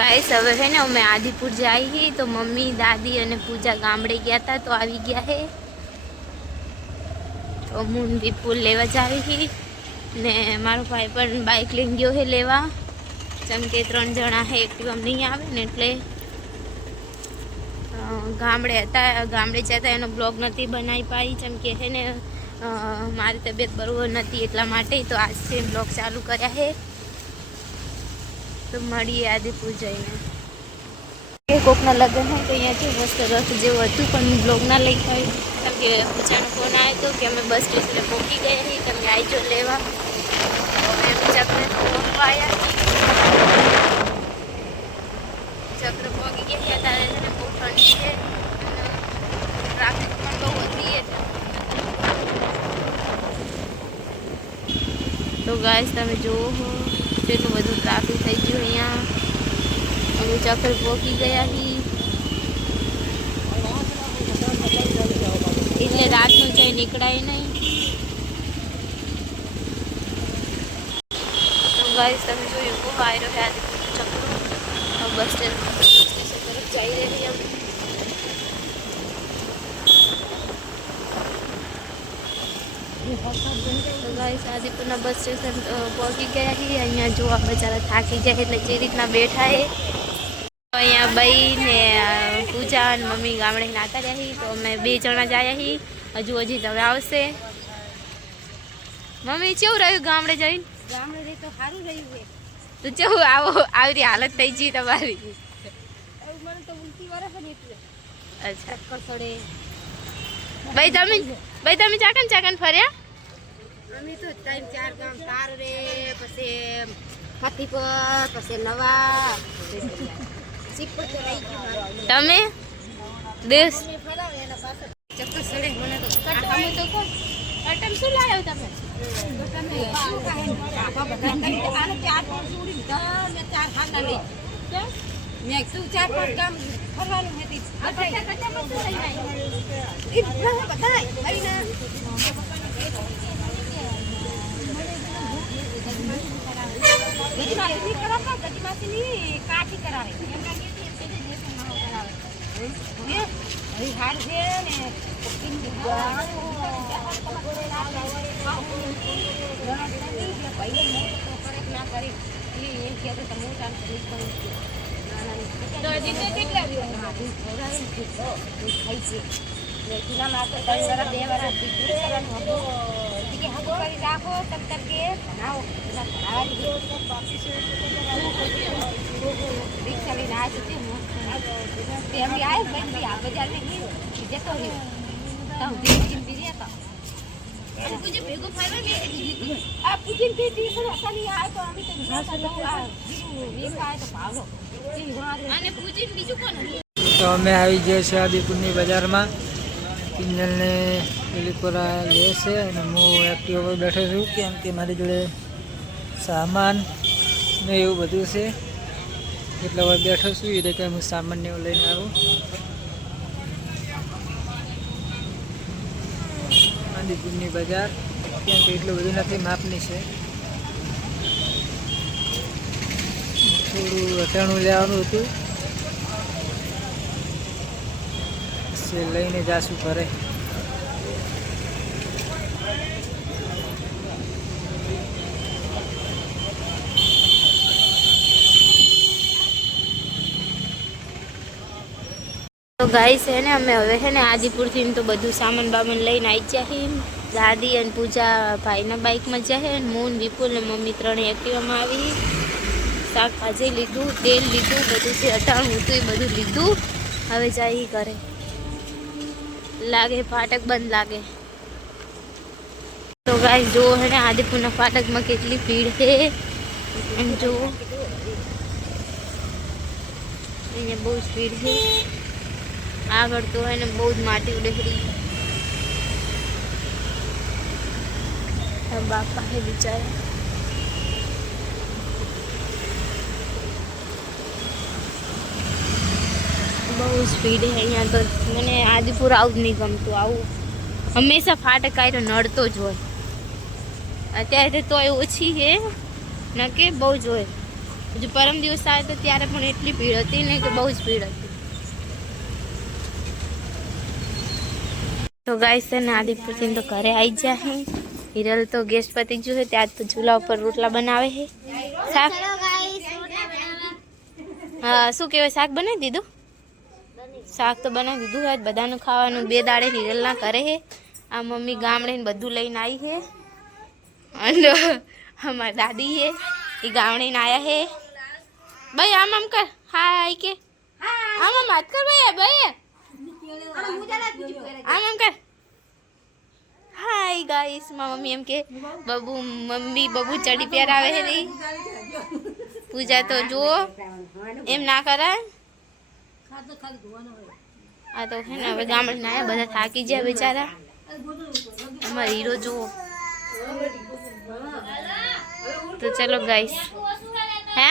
Guys, હવે હે ને અમે આદિપુર જાય હી, તો મમ્મી, દાદી અને પૂજા ગામડે ગયા હતા તો આવી ગયા હે. તો મુંદી પુલ લેવા જાવી હી. ને મારો ભાઈ પણ બાઇક લઈને ગયો હે લેવા. જેમ કે ત્રણ જણા હે એક્ટિવા નહીં આવે ને એટલે ગામડે હતા, ગામડે જતા એનો બ્લોગ નથી બનાવી પાઈ. જેમ કે હે ને મારી તબિયત બરોબર નથી એટલા માટે, તો આજથી બ્લોગ ચાલુ કર્યા હે. તો મળીએ આદિપુર જઈને એ કોકના લગ્ન હોય તો અહીંયાથી મસ્ત રથ જેવું હતું પણ હું બ્લોગ ના લઈ પાઈ કેમ કે પૂજાનો ફોન આવ્યો હતો કે અમે બસ સ્ટેશને પહોંચી ગયા છીએ તમે આવજો લેવા તો અમે ચક્ર પહોંચવા આવ્યા ચક્ર પહોંચી ગયા છીએ ત્યારે છે ને બહુ ઠંડી છે ટ્રાફિક પણ બહુ હતી એટલે તો ગાઈસ તમે જુઓ હો, કેટલું બધું ટ્રાફિક થઈ ગયું અહીંયા. અમે ચક્કર પહોંચી ગયા હી. એટલે રાતનું જઈ નીકળાય નહીં. તો ગાઈસ તમે જોયું, બહુ વાયરો છે આજે ચક્કર. બસ સ્ટેન્ડ બસ સ્ટેશન તરફ જઈ રહી અમે. તો ગાઈસ આદિપુરના બસ સ્ટેશન અ, પહોંચી ગયા છીએ. અહીંયા જો આ બચારા થાકી જાય એટલે જે રીતના બેઠા છે અહીંયા બઈ ને અ, પૂજા અને મમ્મી ગામડે નાતા રહ્યા છીએ. તો અમે બે જણા જ આવ્યા છીએ. હજુ હજી તમે આવશે. મમ્મી કેવું રહ્યું ગામડે જઈને? ગામડે રહી તો સારું રહ્યું છે. તો કેવું આવો આવી હાલત થઈ ગઈ તમારી? એવું મને તો ઉલટી વરસ ને એટલે. અચ્છા. ચક્કર ચડે ભાઈ તમે ભાઈ તમે ચાકન ચાકન ફર્યા? અમે તો ત્રણ ચાર ગામ તાર રે પછી ફતીપર પછી નવા. તમે? દેશ? અમે ફરાવે ચાર પાછળ ચક્કર ચડે મને તો. તમે? તો કરાવે તમે તમે ને? આખા બધા ત્રણ- આને ચાર પાંચ ઉડી લીધા, મેં ચાર ખાના લઈ મેં કીધું ચાર પાંચ ગામ ફરવાનું હતી ઈ બધા બધાય લઈને. ગજમાસી કરાવતા, ગજમાસીની કાઠી કરાવે. હે? હરી હાર છે ને પિંડી રિક્ષા લઈને આ છે તે એમ બી આયો બેન બી આ બજાર ને ગયો જતો રહ્યો તો હું બીજી બીજી હતા આ પૂજીને તે દી સર અસલી આ તો અમે તો બીજા તો આ બીજું વેપાય તો ભાવલો એ વારે અને પૂજીને બીજું કોણ તો અમે આવી ગયા છીએ આદિપુરની બજારમાં કિંજલને એલિકોરા લે છે અને હું એક્ટિવા પર બેઠો છું, કેમ કે મારી જોડે સામાન ને એવું બધું છે. એટલા વાર બેઠો છું એટલે કે હું સામાન ને એવું લઈને આવું. ગાંધીપુરની બજાર, કેમ કે એટલું બધું નથી, માપની છે. થોડું અટાણું લેવાનું હતું. છે લઈને જાશું ઘરે. તો છે ને, અમે હવે છે ને, આદિપુરથી તો બધું સામાન બામાન લઈને આવી જાય દાદી અને પૂજા ભાઈના બાઇકમાં જાય અને મૂન, વિપુલ ને મમ્મી ત્રણે એક્ટિવામાં આવી. શાકભાજી લીધું, તેલ લીધું, બધું જે અટાણું હતું એ બધું લીધું. હવે જાય કરે લાગે ફાટક બંધ લાગે તો ગાઈસ જુઓ છે ને આદિપુરના ફાટકમાં કેટલી ભીડ છે એમ જુઓ અહીંયા બહુ જ ભીડ છે આગળ તો એને બહુ જ માટી ઉડેલી બાપા હે બિચારા બહુ સ્પીડ છે અહીંયા તો મને આદિપુર આવું જ નહીં ગમતું. આવું હંમેશા ફાટક આવ્યો નડતો જ હોય. અત્યારે તો એ ઓછી છે ન કે બહુ જ હોય. હજુ પરમ દિવસ આવે તો ત્યારે પણ એટલી ભીડ હતી ને કે બહુ જ ભીડ હતી. તો ગાય છે ને આદિપુરથી તો ઘરે આવી જાય હિરલ તો ગેસ્ટ પતી ગયું છે ત્યાં તો ચૂલા ઉપર રોટલા બનાવે છે શાક? હા શું કહેવાય? શાક બનાવી દીધું? શાક તો બનાવી દીધું હોય બધાનું ખાવાનું બે દાડે હિરલના કરે છે. આ મમ્મી ગામડે બધું લઈને આવી છે. અને અમારી દાદી છે. એ ગામડે આયા છે. ભાઈ, આમ આમ કર. હા હાય કે. આમ આમ હાથ કર ભાઈ ભાઈ. આમ આમ કર. હાય ગાઈસમાં મમ્મી એમ કે, બબુ, મમ્મી બબુ ચડી પ્યાર આવે છે પૂજા તો જુઓ. એમ ના કરાય. આ તો છે ને હવે ગામડે ના બધા થાકી ગયા બિચારા. અમારી હીરો જુઓ. તો ચલો ગાઈસ હે?